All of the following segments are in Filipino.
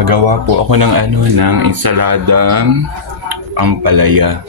Nagawa po ako ng ensaladang ampalaya.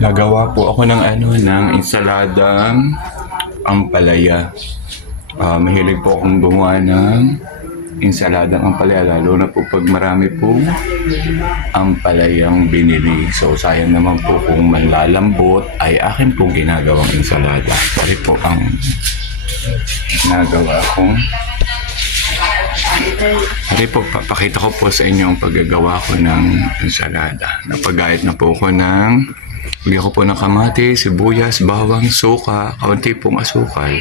Nagawa po ako ng ensaladang ampalaya. Mahilig po akong gumawa ng ensaladang ampalaya, lalo na po pag marami pong ampalayang binili. So sayang naman po kung manlalambot ay akin pong ginagawang ensalada. Sorry po ang ginagawa kong. Sorry po, papakita ko po sa inyo ang paggagawa ko ng ensalada. Napagayat na po ako bigyan ko po ng kamatis, sibuyas, bawang, suka, kaunti pong asukal.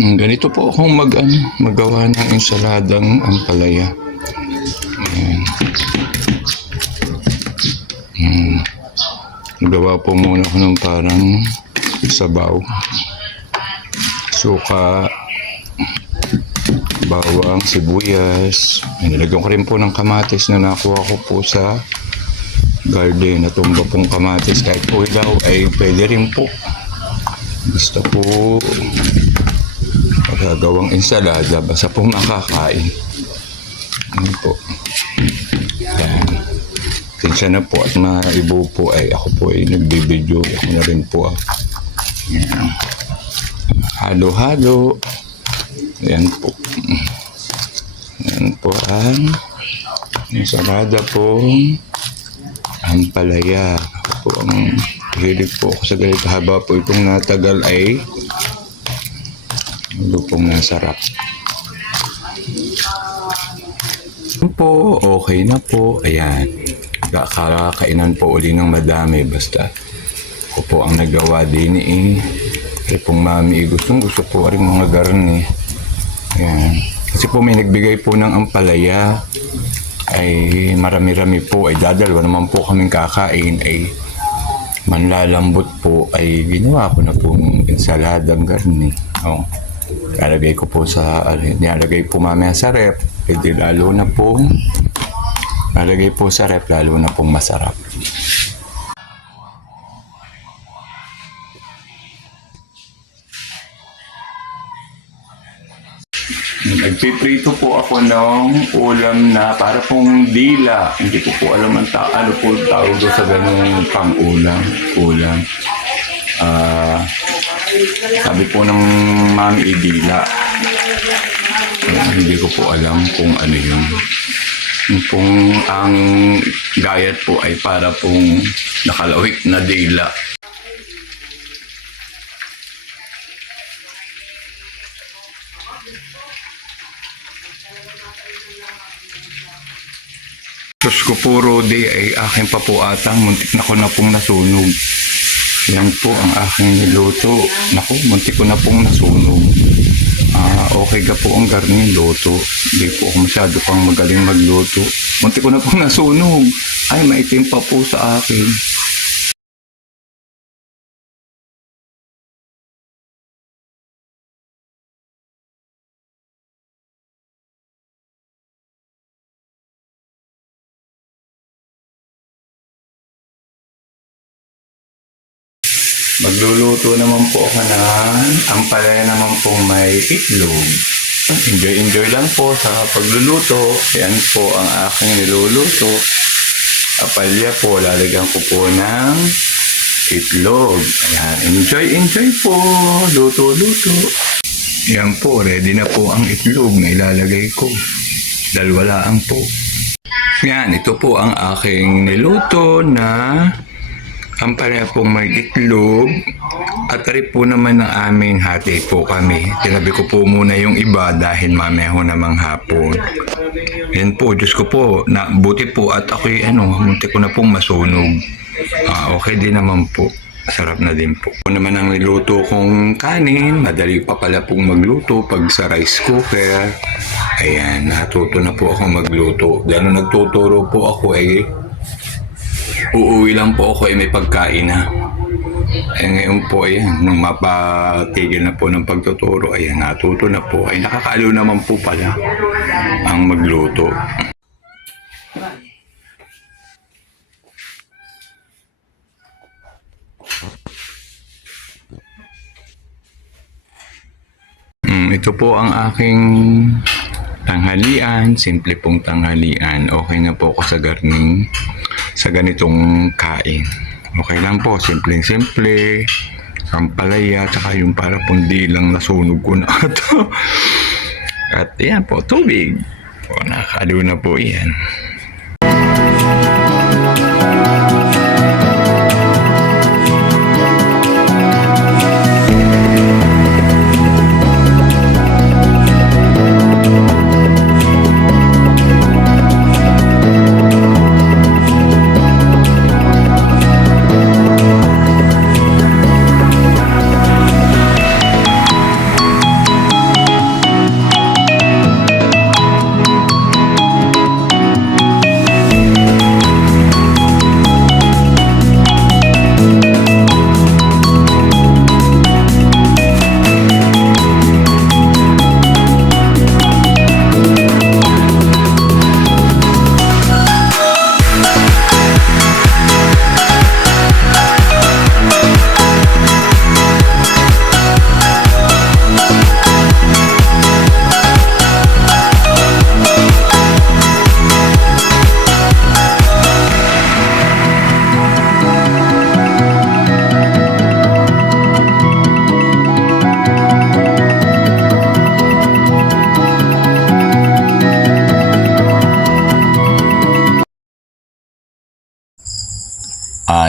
Ganito po akong magawa ng ensaladang ampalaya. Ayan. Nagawa po muna ako ng parang sabaw. Suka, bawang, sibuyas. Nilagyan ko rin po ng kamatis na nakuha ko po sa garden. Natumba pong kamatis. Kahit po ilaw ay pwede rin po. Basta po magagawang ensalada, basta po makakain. Ano po. Yan. Kinsya na po at maibo po ay ako po ay nagbibideo. Ako na rin po. Yan. Halo-halo. Yan po. Yan po ang ensalada pong ampalaya. Ako po ang hilig po ako sa ganito. Haba po itong natagal ay lupong nasarap. Po, okay na po. Ayan. Kakainan po uli ng madami. Basta ako po ang nagawa din Kaya pong mami, gusto po rin mga garni. Ayan. Kasi po may nagbigay po ng ampalaya. Ay marami-rami po. Ay dadalwa naman po kaming kakain. Ay manlalambot po. Ay ginawa ko na pong ensaladang garni. Oh. Nalagay ko po nalagay po mamaya sa rep, pwede lalo na pong nalagay po sa rep, lalo na pong masarap. Nagpiprito po ako ng ulam na para pong dila. Hindi ko po alam ano po tawag sa ganung pang-ulam. Sabi po ng mami, dila. Hindi ko po alam kung ano yun. Kung ang gayat po ay para pong nakalawik na dila. Diyos ko po, Rodi, ay akin pa po atang muntik na ko na pong nasunog. Yan po ang aking niluto. Naku, muntik ko na pong nasunog. Okay ka po ang garning luto. Hindi po ako masyado pang magaling magluto. Muntik ko na pong nasunog. Ay, maitim pa po sa akin. Magluluto naman po ako ng ampalaya naman pong may itlog. Enjoy lang po sa pagluluto. Yan po ang aking niluluto. Apalya po, lalagyan ko po ng itlog. Ayan, enjoy po. Luto. Yan po, ready na po ang itlog na ilalagay ko. Dalwalaan po. Yan, ito po ang aking niluto na ampalaya pong may itlog. At rin po naman ng aming hati po kami. Tinabi ko po muna yung iba dahil mamaya ho namang hapon. Yan po, Diyos ko po, buti po at ako'y munti ko na pong masunog. Okay din naman po. Sarap na din po. Ito naman ang niluto kong kanin. Madali pa pala pong magluto pag sa rice cooker. Ayan, natuto na po akong magluto. Dahil nung nagtuturo po ako uuwi lang po ako may pagkain na. Ngayon po nung mapatigil na po ng pagtuturo, natuto na po. Nakakaaliw naman po pala ang magluto. Ito po ang aking tanghalian. Simple pong tanghalian. Okay na po ako sa ganitong kain. Okay lang po, simple. Ampalaya, tsaka yung para pundi lang nasunog ko na ito. At yan po, tubig. Nakakaliw na po yan.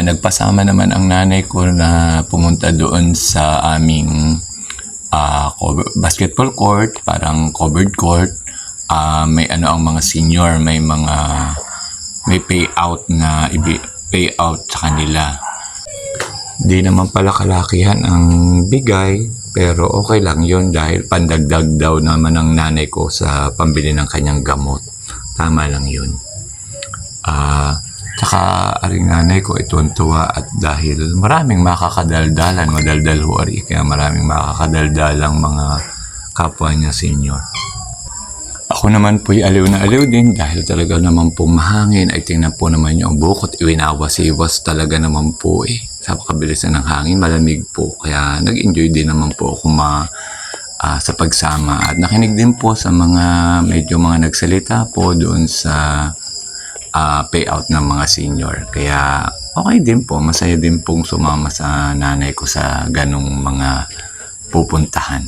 Nagpasama naman ang nanay ko na pumunta doon sa aming basketball court, parang covered court. May ang mga senior, may payout na payout sa kanila. Di naman pala kalakihan ang bigay, pero okay lang yun dahil pandagdag daw naman ng nanay ko sa pambili ng kanyang gamot. Tama lang yun. Tsaka aring nanay ko tuwa at dahil maraming makakadaldalan, madaldal ho ari, kaya maraming makakadaldalang mga kapwa niya senior. Ako naman po'y aliw na aliw din dahil talaga naman po mahangin. Ay tingnan po naman yung bukot, iwinawas-iwas talaga naman po sa kabilisan ng hangin, malamig po. Kaya nag-enjoy din naman po ako sa pagsama at nakinig din po sa medyo mga nagsalita po doon sa payout ng mga senior. Kaya okay din po, masaya din pong sumama sa nanay ko sa ganong mga pupuntahan.